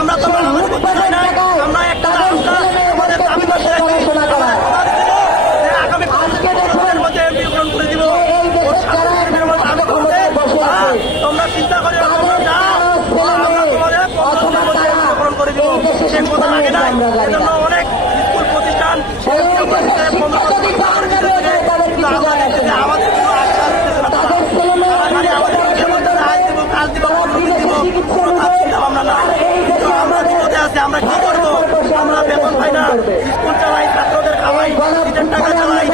আমরা তো করতে চাই না, আমরা একটা আমাদের দাবি করতে আগামী মধ্যে এমপি গ্রহণ করে দিব। তোমরা চিন্তা করে আমরা তোমাদের গ্রহণ করে দিব, সে কথা লাগে না। এজন্য অনেক স্কুল প্রতিষ্ঠান আমাদের কোনো আশ্বাস দিতেছে না, কাজ দিব আমরা না। আমরা বিপদে আছি, আমরা কি করবো? আমরা বেতন পাই না, স্কুল চালাই, ছাত্রদের খাওয়াই, নিজের টাকা চালাই,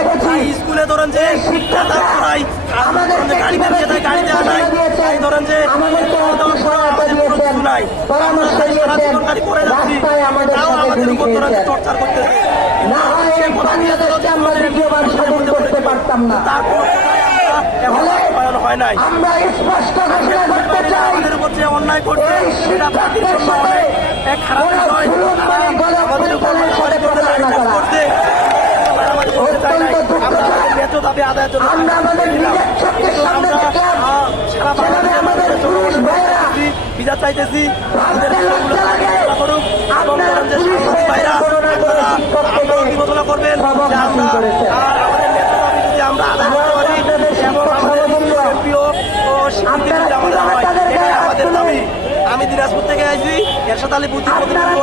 স্কুলে ধরেন যে শিক্ষা দান করাই, গাড়িতে নিয়ে যায়, গাড়িতে আনাই, তাই ধরেন যে নাই, সরকারি করে যাচ্ছি, তাও আমাদের উপর ধরেন টর্চার করতেছে। হয় নাই, আমাদের উপর যে অন্যায় করছে সেটা জাতির জন্য অনেক এক খারাপ বিষয়। আমাদের উপর করছে, ন্যায্য দাবি আদায়ের জন্য সারা বাংলাদেশের বিচার চাইতেছি। করুক এবং ভাইরা বিবেচনা করবেন আমাদের ন্যায্য দাবি যদি আমরা আদায় করতে পারি এবং আমাদের প্রিয় ও শান্তি যদি আমাদের হয়, এটাই আমাদের দাবি। আমি দিনাজপুর থেকে আসছি, এরশাদ আলী বুদ্ধি প্রতিনিধি।